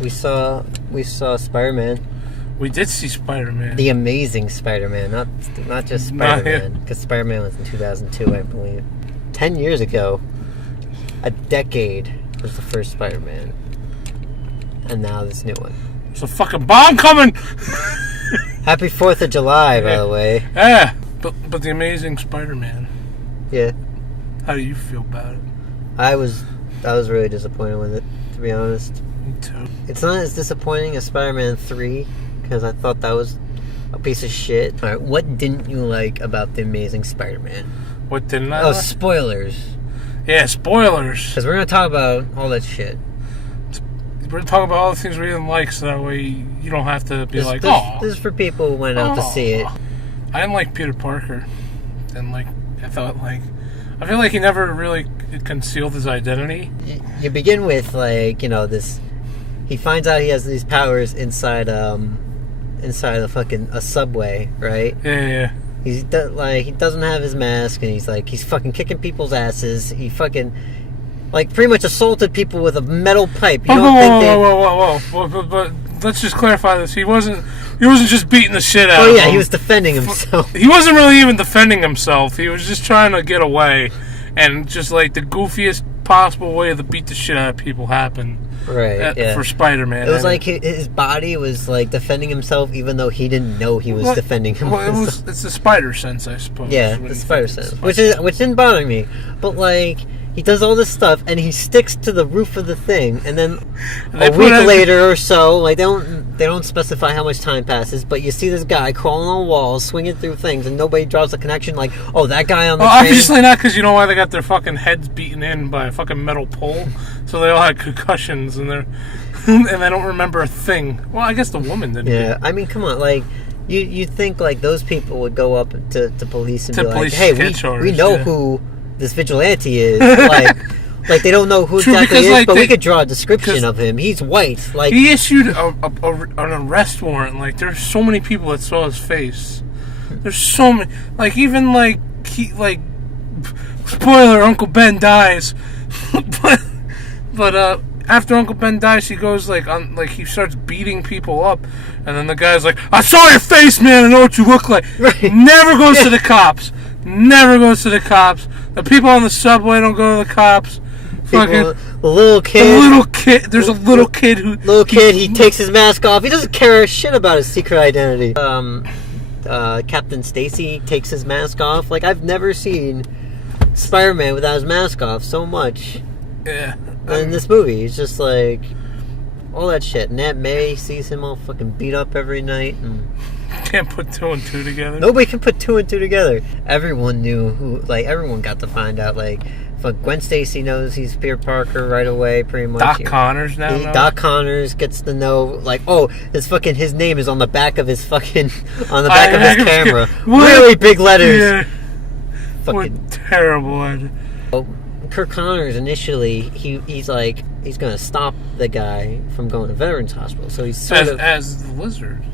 We saw Spider-Man. We did see Spider-Man. The Amazing Spider-Man, not just Spider-Man, because Spider-Man was in 2002, I believe. 10 years ago, a decade was the first Spider-Man, and now this new one. There's a fucking bomb coming. Happy 4th of July, by the way. Yeah, but the Amazing Spider-Man. Yeah. How do you feel about it? I was really disappointed with it, to be honest. Me too. It's not as disappointing as Spider-Man 3, because I thought that was a piece of shit. Alright, what didn't you like about The Amazing Spider-Man? What didn't I Oh, like? spoilers. Yeah, spoilers. Because we're going to talk about all that shit. We're going to talk about all the things we didn't like, so that way you don't have to be like, oh. This is for people who went out to see it. I didn't like Peter Parker. I feel like he never really concealed his identity. You begin with, this... He finds out he has these powers inside a fucking a subway, right? Yeah. He doesn't have his mask, and he's fucking kicking people's asses. He fucking pretty much assaulted people with a metal pipe. Whoa! But let's just clarify this. He wasn't just beating the shit out of him. Oh yeah, he was defending himself. He wasn't really even defending himself. He was just trying to get away, and just the goofiest possible way to beat the shit out of people happened. Right, yeah. For Spider-Man. It was his body was defending himself, even though he didn't know he was defending himself. Well, it's the spider sense, I suppose. Yeah, the spider sense, which didn't bother me. But he does all this stuff, and he sticks to the roof of the thing, and then a week later or so, they don't specify how much time passes, but you see this guy crawling on walls, swinging through things, and nobody draws a connection. That guy on the train. Obviously not, because you know why they got their fucking heads beaten in by a fucking metal pole, so they all had concussions, and and they don't remember a thing. Well, I guess the woman didn't. Yeah, I mean, come on, you'd think those people would go up to police and be like, hey, we know who this vigilante is. They don't know who exactly he is, but we could draw a description of him. He's white. He issued an arrest warrant. There's so many people that saw his face. There's so many. Spoiler: Uncle Ben dies. but after Uncle Ben dies, he goes he starts beating people up, and then the guy's like, "I saw your face, man. I know what you look like." Right. Never goes to the cops. Never goes to the cops. The people on the subway don't go to the cops. The little kid. There's a little kid who... he takes his mask off. He doesn't care a shit about his secret identity. Captain Stacy takes his mask off. I've never seen Spider-Man without his mask off so much. Yeah. In this movie, he's just all that shit. And Aunt May sees him all fucking beat up every night, and... Can't put 2 and 2 together. Nobody can put 2 and 2 together. Everyone knew who. Everyone got to find out. Gwen Stacy knows he's Peter Parker right away, pretty much. Doc Connors now knows. Doc Connors gets to know, his name is on the back of his fucking on the back of his camera. Really big letters. Yeah. Fucking what terrible idea. Kirk Connors initially he's gonna stop the guy from going to Veterans Hospital, so he's as the Lizard.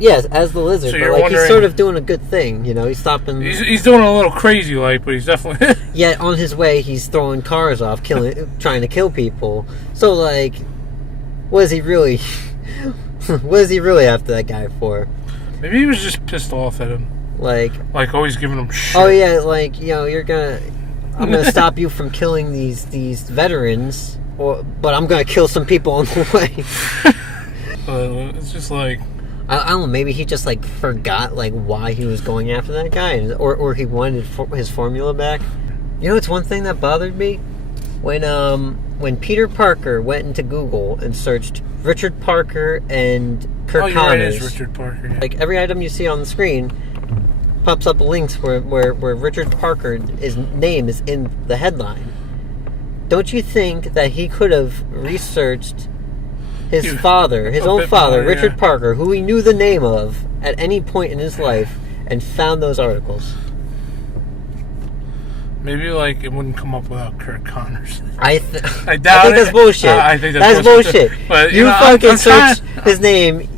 Yes, as the Lizard. So but he's sort of doing a good thing, he's stopping. He's doing a little crazy, but he's definitely. Yet on his way, he's throwing cars off, trying to kill people. So what is he really? What is he really after that guy for? Maybe he was just pissed off at him. Always giving him shit. Oh yeah, I'm gonna stop you from killing these veterans, but I'm gonna kill some people on the way. It's just I don't know. Maybe he just forgot why he was going after that guy, or he wanted his formula back. It's one thing that bothered me when Peter Parker went into Google and searched Richard Parker and Kirk Connors. Right, it's Richard Parker. Yeah. Every item you see on the screen pops up links where Richard Parker's name is in the headline. Don't you think that he could have researched his own father, Richard Parker, who he knew the name of at any point in his life, and found those articles? Maybe it wouldn't come up without Kirk Connors. I doubt I think that's bullshit. I think that's bullshit. But, you fucking search his name.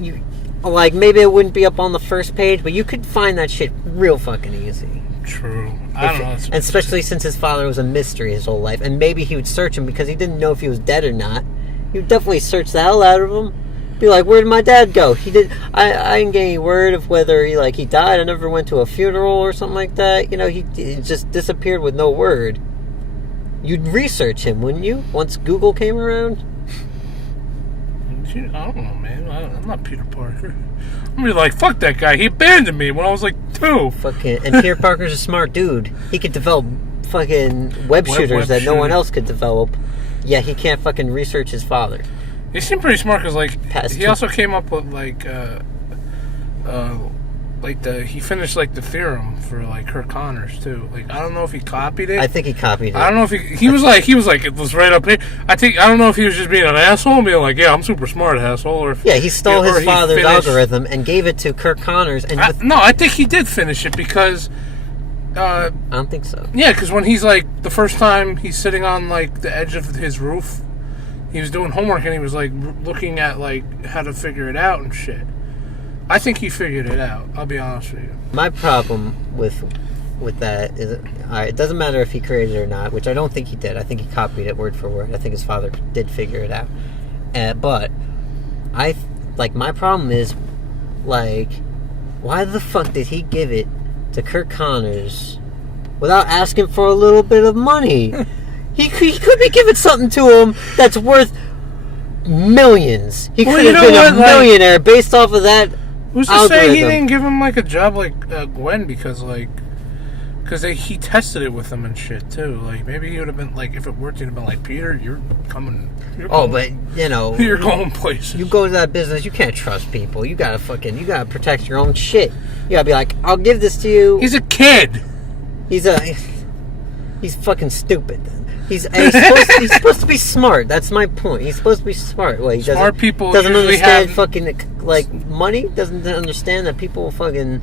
Maybe it wouldn't be up on the first page, but you could find that shit real fucking easy. True. I don't know. And especially since his father was a mystery his whole life. And maybe he would search him because he didn't know if he was dead or not. You definitely search the hell out of him. Be like, where did my dad go? He did. I didn't get any word of whether he died. I never went to a funeral or something like that. He just disappeared with no word. You'd research him, wouldn't you? Once Google came around. I don't know, man. I'm not Peter Parker. I'm gonna be like, fuck that guy. He abandoned me when I was like 2. And Peter Parker's a smart dude. He could develop fucking web shooters that no one else could develop. Yeah, he can't fucking research his father. He seemed pretty smart because, he also came up with, he finished, the theorem for, Kirk Connors, too. I don't know if he copied it. I think he copied it. I don't know if he was like, it was right up here. I don't know if he was just being an asshole and being like, yeah, I'm super smart, asshole. Or if, he stole his father's algorithm and gave it to Kirk Connors. And no, I think he did finish it because... I don't think so. Yeah, because when he's, the first time he's sitting on, the edge of his roof... He was doing homework and he was looking at how to figure it out and shit. I think he figured it out. I'll be honest with you. My problem with that is, it doesn't matter if he created it or not, which I don't think he did. I think he copied it word for word. I think his father did figure it out. But my problem is why the fuck did he give it to Kirk Connors without asking for a little bit of money? He could be giving something to him that's worth millions. He could have been a millionaire based off of that. Who's to say he didn't give him a job like Gwen because he tested it with him and shit too. Maybe he would have been if it worked, he'd have been like, Peter, you're coming. But you're going places. You go to that business, you can't trust people. You gotta protect your own shit. You gotta be like, I'll give this to you. He's a kid. He's fucking stupid. He's supposed to be smart. That's my point. He's supposed to be smart. Smart people doesn't understand fucking money. Doesn't understand that people fucking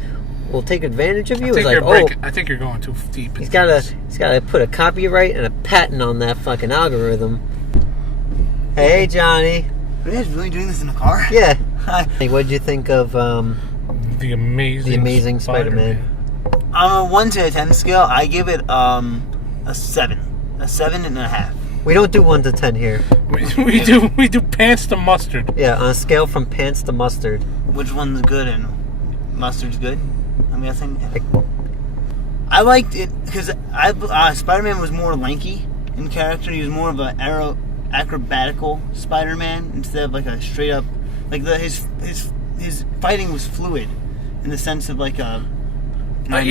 will take advantage of you. I think you're going too deep. He's gotta put a copyright and a patent on that fucking algorithm. Hey, Johnny. Are you guys really doing this in a car? Yeah. Hi. Hey, what did you think of the amazing Spider-Man? On a 1 to 10 scale, I give it a 7. A 7.5. We don't do 1 to 10 here. We do pants to mustard. Yeah, on a scale from pants to mustard. Which one's good and mustard's good? I'm guessing. I liked it because Spider-Man was more lanky in character. He was more of an acrobatical Spider-Man instead of a straight up his fighting was fluid in the sense of a. I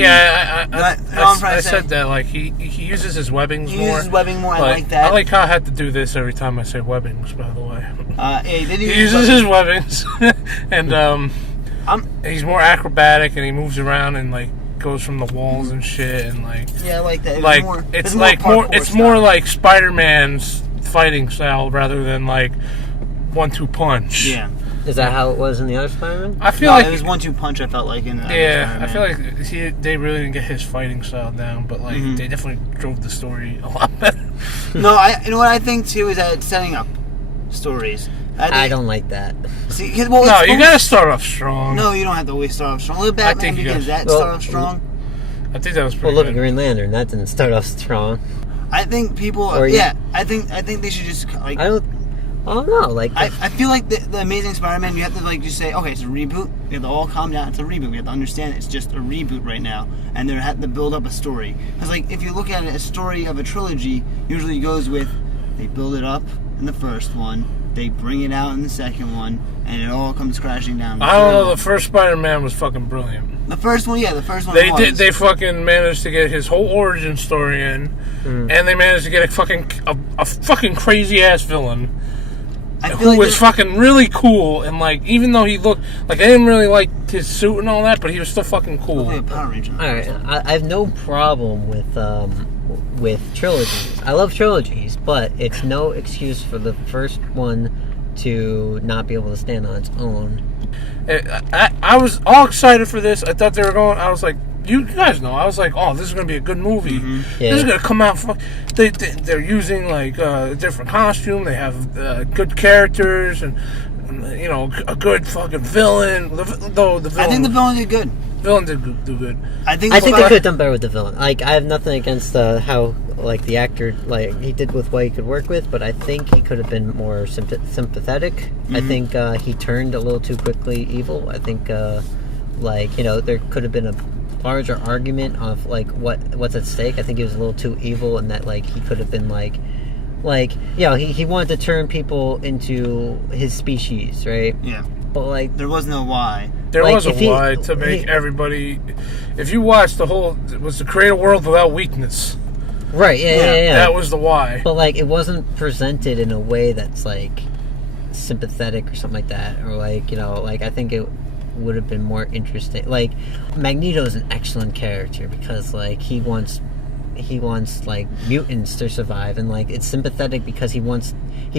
said that he uses his webbings more. He uses webbing more. I like that. I like how I have to do this every time I say webbings. By the way, he uses his webbings, and he's more acrobatic, and he moves around and goes from the walls and shit, and I like that. It's more like Spider-Man's fighting style rather than 1-2 punch. Yeah. Is that how it was in the other Spider-Man? I feel like it was 1-2 punch. I felt like in the I feel like they really didn't get his fighting style down, but they definitely drove the story a lot better. No, you know what I think too is that it's setting up stories. I don't like that. See, you gotta start off strong. No, you don't have to always start off strong. Look at Batman because that start off strong. I think that was pretty. Well, look at Green Lantern. That didn't start off strong. I think people. I think they should just I don't know. I feel like the Amazing Spider-Man, you have to just say, okay, it's a reboot. We have to all calm down. It's a reboot. We have to understand it's just a reboot right now, and they have to build up a story. Because if you look at it, a story of a trilogy usually goes with they build it up in the first one, they bring it out in the second one, and it all comes crashing down. I don't know. The first Spider-Man was fucking brilliant. The first one, the first one. They fucking managed to get his whole origin story in, and they managed to get a fucking crazy ass villain. Who was fucking really cool, and even though he looked I didn't really like his suit and all that, but he was still fucking cool. Power Ranger. All right, I have no problem with trilogies. I love trilogies, but it's no excuse for the first one to not be able to stand on its own. I was all excited for this. I thought they were going. I was like, you guys know. I was like, oh, this is going to be a good movie. Mm-hmm. Yeah. This is going to come out. They're using a different costume. They have good characters and a good fucking villain. The villain. I think the villain did good. Villain did do good. I think they could have done better with the villain. I have nothing against how like the actor, like he did with what he could work with, but I think he could have been more sympathetic. Mm-hmm. I think he turned a little too quickly evil. I think like, you know, there could have been a larger argument of like what's at stake. I think he was a little too evil, and that like he could have been like you know, he wanted to turn people into his species, right? Yeah. But like There was no why. There like, was a if he- why to make everybody. If you watch the whole, it was to create a world without weakness. right, yeah. That was the why. But like it wasn't presented in a way that's like sympathetic or something like that, or like, you know, like I think it would have been more interesting. Like Magneto's an excellent character because like he wants like mutants to survive, and like it's sympathetic because he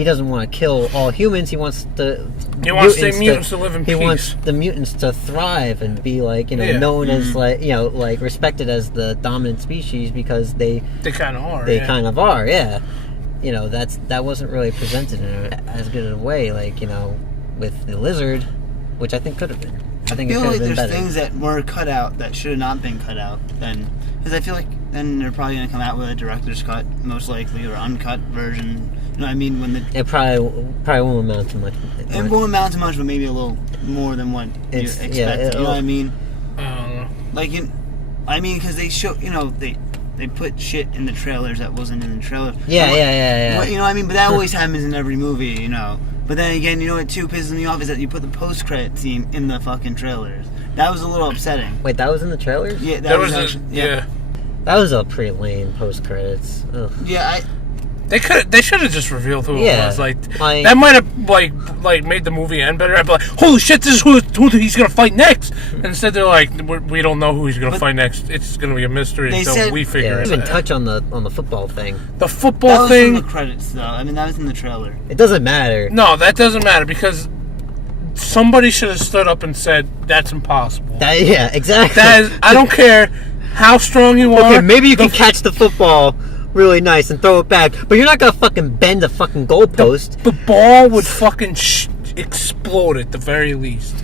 doesn't want to kill all humans. He wants the mutants to live in he peace. wants the mutants to thrive and be like, you know, Yeah. known as like, you know, like respected as the dominant species because they kind of are. they kind of are, yeah. You know, that wasn't really presented in as good a way, like, you know, with the lizard, which I think could have been. I think I it feel could like have been there's better. things that were cut out that should have not been cut out. Then, because I feel like then they're probably gonna come out with a director's cut, most likely, or uncut version. You know what I mean? When the It probably won't amount to much. it won't amount to much, but maybe a little more than what you It's- expect. yeah, you know what I mean? I don't know. Like, I mean, because they show, you know, they put shit in the trailers that wasn't in the trailer. Yeah. You know what I mean? But that always happens in every movie, you know. But then again, you know what too pisses me off is that you put the post-credit scene in the fucking trailers. That was a little upsetting. Wait, that was in the trailers? Yeah, That was actually, yeah. That was a pretty lame post credits. Yeah, They should have just revealed who Yeah, it was. Like like- that might have like made the movie end better. I'd be like, holy shit, this is who he's gonna fight next. Instead, they're like, we don't know who he's gonna fight next. It's gonna be a mystery They until said- we Yeah, figure they it didn't out. touch on the football thing. The that football was thing. in the credits, though. I mean, that was in the trailer. It doesn't matter. No, that doesn't matter because somebody should have stood up and said that's impossible. Yeah, exactly. That is, I don't care how strong you are. Okay, maybe you can catch the football really nice and throw it back, but you're not gonna fucking bend the fucking goalpost. The ball would fucking explode at the very least.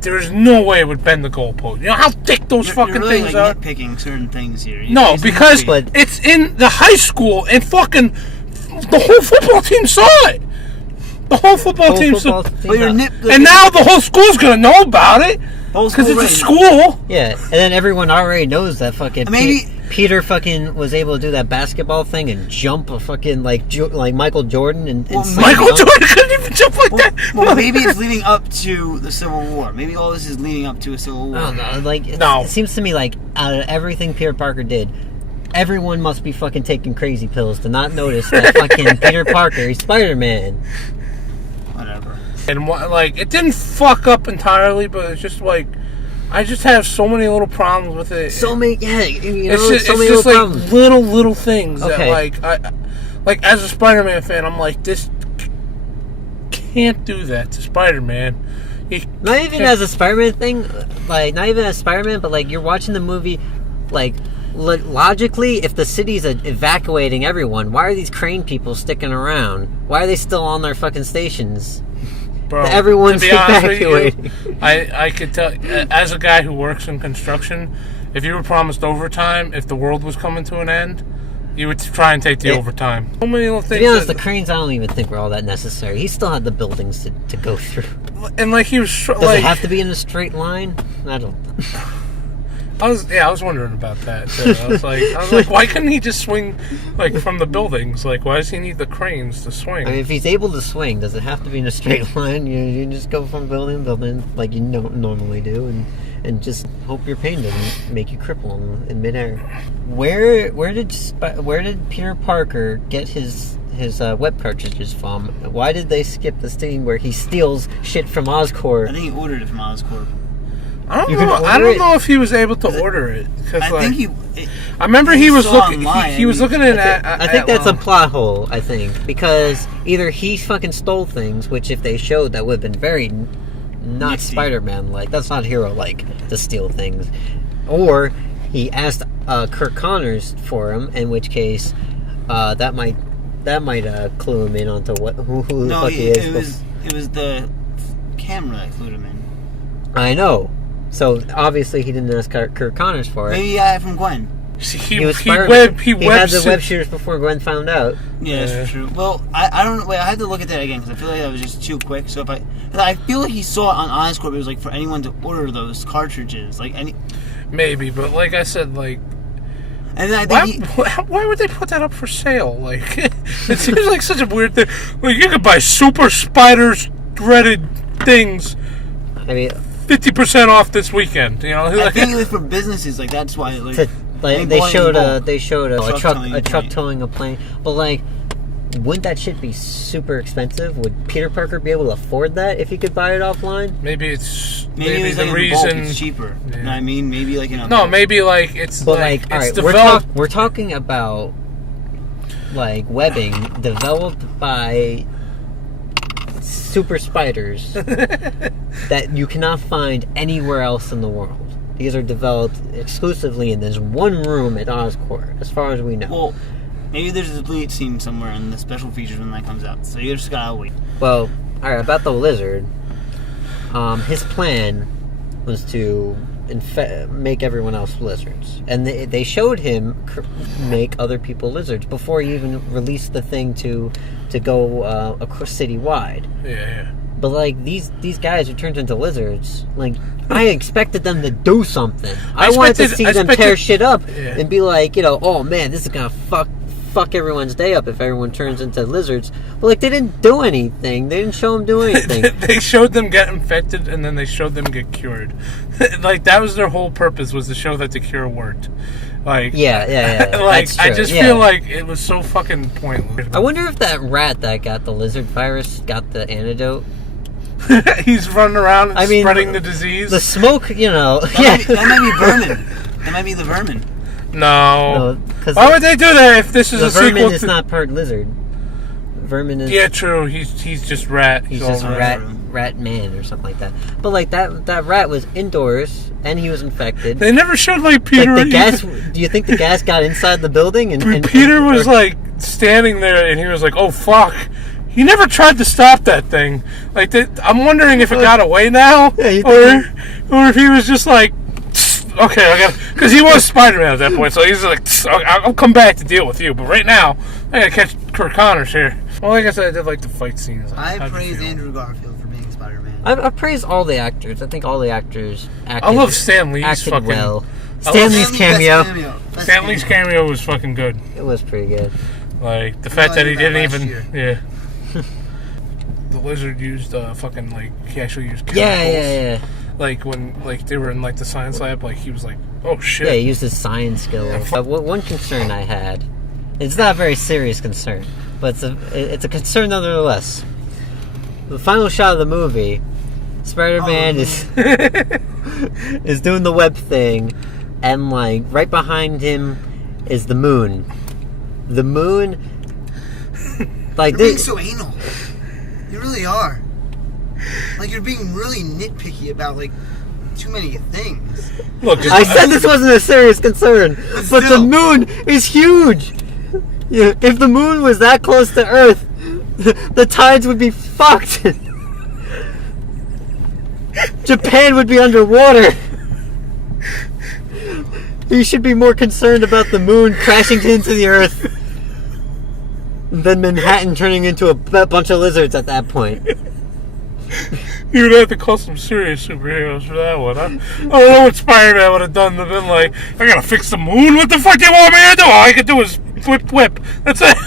There is no way it would bend the goalpost. You know how thick those fucking you're really, things like, are? nitpicking certain things here. No, It's a because movie. But- it's in the high school and fucking the whole football team saw it. The whole football team saw it. But you're And now the whole school's gonna know about it. Whole Because school it's a ready. school. Yeah, and then everyone already knows that fucking Maybe- Peter fucking was able to do that basketball thing and jump a fucking like Michael Jordan and Well, slam Michael dunk. Jordan couldn't even jump like that. Well, maybe it's leading up to the Civil War. Maybe all this is leading up to a Civil War. I don't know. Like, No. it seems to me like out of everything Peter Parker did, everyone must be fucking taking crazy pills to not notice that fucking Peter Parker is Spider-Man. Whatever. And like, it didn't fuck up entirely, but it's just like, I just have so many little problems with it. So many, yeah, you know, It's just, so it's many just little like problems. little things Okay. that like as a Spider-Man fan, I'm like, this can't do that to Spider-Man. Not even as a Spider-Man thing, like not even as Spider-Man, but like you're watching the movie, like logically, if the city's evacuating everyone, why are these crane people sticking around? Why are they still on their fucking stations? Bro, Everyone's to be honest with you, evacuating. I could tell, as a guy who works in construction, if you were promised overtime, if the world was coming to an end, you would try and take the Yeah. overtime. So many little To things. be honest, the that- cranes I don't even think were all that necessary. He still had the buildings to go through. and like he was Does like, it have to be in a straight line? I don't. I was wondering about that too. I was like, why couldn't he just swing like from the buildings? Like, why does he need the cranes to swing? I mean, if he's able to swing, does it have to be in a straight line? You just go from building to building like you normally do, and just hope your pain doesn't make you cripple in midair. Where did Peter Parker get his web cartridges from? Why did they skip the scene where he steals shit from I Oscorp? think he ordered it from Oscorp. I You don't can know. I order don't it? know if he was able to order it because I like, think I remember he he was saw looking. online, He was I mean, looking at. I think that's a plot hole. I think because either he fucking stole things, which if they showed, that would have been very not Nifty. Spider-Man like. That's not hero like to steal things, or he asked Kirk Connors for him, in which case that might clue him in onto who the No, fuck he is. it was the camera that clued him in. I know. So obviously he didn't ask Kirk Connors for it. Maybe he got it from Gwen. See, He was he Spider-Man. web He had the shooters. web shooters before Gwen found out. Yeah, that's true. Well, I don't. Wait, I had to look at that again because I feel like that was just too quick. So I feel like he saw it on Oscorp. It was like for anyone to order those cartridges, like any. Maybe, but like I said, like. And then I think Why would they put that up for sale? Like, it seems like such a weird thing. Like, you could buy super spiders threaded things. I mean, 50% off this weekend. You know, I think it was for businesses. Like that's why. Like, they showed a Truck truck towing a plane, but like, wouldn't that shit be super expensive? Would Peter Parker be able to afford that if he could buy it offline? maybe it's maybe the like reason it's cheaper. Yeah. You know what I mean? Maybe like No, maybe like it's But like all right, it's developed. we're talking about like webbing developed by super spiders that you cannot find anywhere else in the world. These are developed exclusively in this one room at Oscorp, as far as we know. Well, maybe there's a deleted scene somewhere in the special features when that comes out. So you just gotta wait. Well, all right, about the lizard. His plan was to make everyone else lizards, and they showed him make other people lizards before he even released the thing to go across citywide. Yeah. But like these guys who turned into lizards, like I expected them to do something. I wanted to see them tear shit up and be like, oh man, this is gonna fuck everyone's day up if everyone turns into lizards. But like they didn't do anything. They didn't show them do anything. They showed them get infected and then they showed them get cured. Like that was their whole purpose, was to show that the cure worked. Like yeah. Like That's true. I just feel like it was so fucking pointless. I wonder if that rat that got the lizard virus got the antidote. He's running around and spreading the disease. The smoke, That might be vermin. That might be the vermin. No. Because why would they do that if this is a sequel? Vermin is not part lizard. Vermin is. Yeah, true. He's just rat. He's just rat man or something like that. But like that rat was indoors and he was infected. They never showed like Peter. Like the gas. Do you think the gas got inside the building? And Peter was like standing there and he was like, "Oh fuck." He never tried to stop that thing. Like, I'm wondering if it got away now, or if he was just like, okay, I got, because he was Spider-Man at that point. So he's like, I'll come back to deal with you, but right now I gotta catch Kurt Connors here. Well, like I said, I did like the fight scenes. I praise Andrew Garfield for being Spider-Man. I praise all the actors. I think all the actors acted. I love Stan Lee's acted fucking well. Stan Lee's cameo. Stan Lee's cameo was fucking good. It was pretty good. Like the fact that he didn't even the lizard used fucking like he actually used chemicals. Yeah. Like when they were in like the science lab, like he was like, oh shit. Yeah, he used his science skills. One concern I had, it's not a very serious concern, but it's a concern nonetheless. The final shot of the movie, Spider-Man is doing the web thing, and like right behind him is the moon. The moon, like you're being so anal. You really are. Like you're being really nitpicky about like too many things. Look, I said this wasn't a serious concern, but the moon is huge. Yeah, if the moon was that close to Earth, the tides would be fucked. Japan would be underwater. You should be more concerned about the moon crashing into the Earth than Manhattan turning into a bunch of lizards at that point. You would have to call some serious superheroes for that one. I don't know what Spider-Man would have done. They've been like, I gotta fix the moon. What the fuck do you want me to do? All I can do is whip. That's it.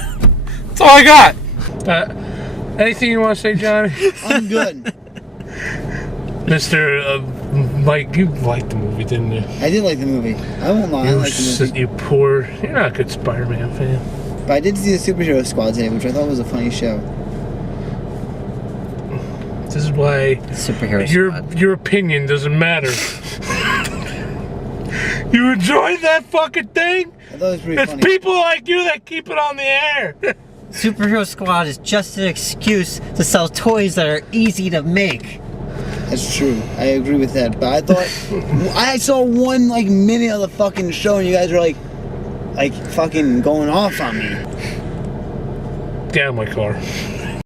That's all I got. Anything you want to say, Johnny? I'm good. Mr. Mike, you liked the movie, didn't you? I did like the movie. I won't lie. I liked the movie. You're not a good Spider-Man fan. But I did see the Superhero Squad today, which I thought was a funny show. This is why your opinion doesn't matter. You enjoyed that fucking thing? I thought it was pretty funny. It's people like you that keep it on the air. Superhero Squad is just an excuse to sell toys that are easy to make. That's true. I agree with that. But I thought I saw one like minute of the fucking show and you guys were like fucking going off on me. Get out of my car.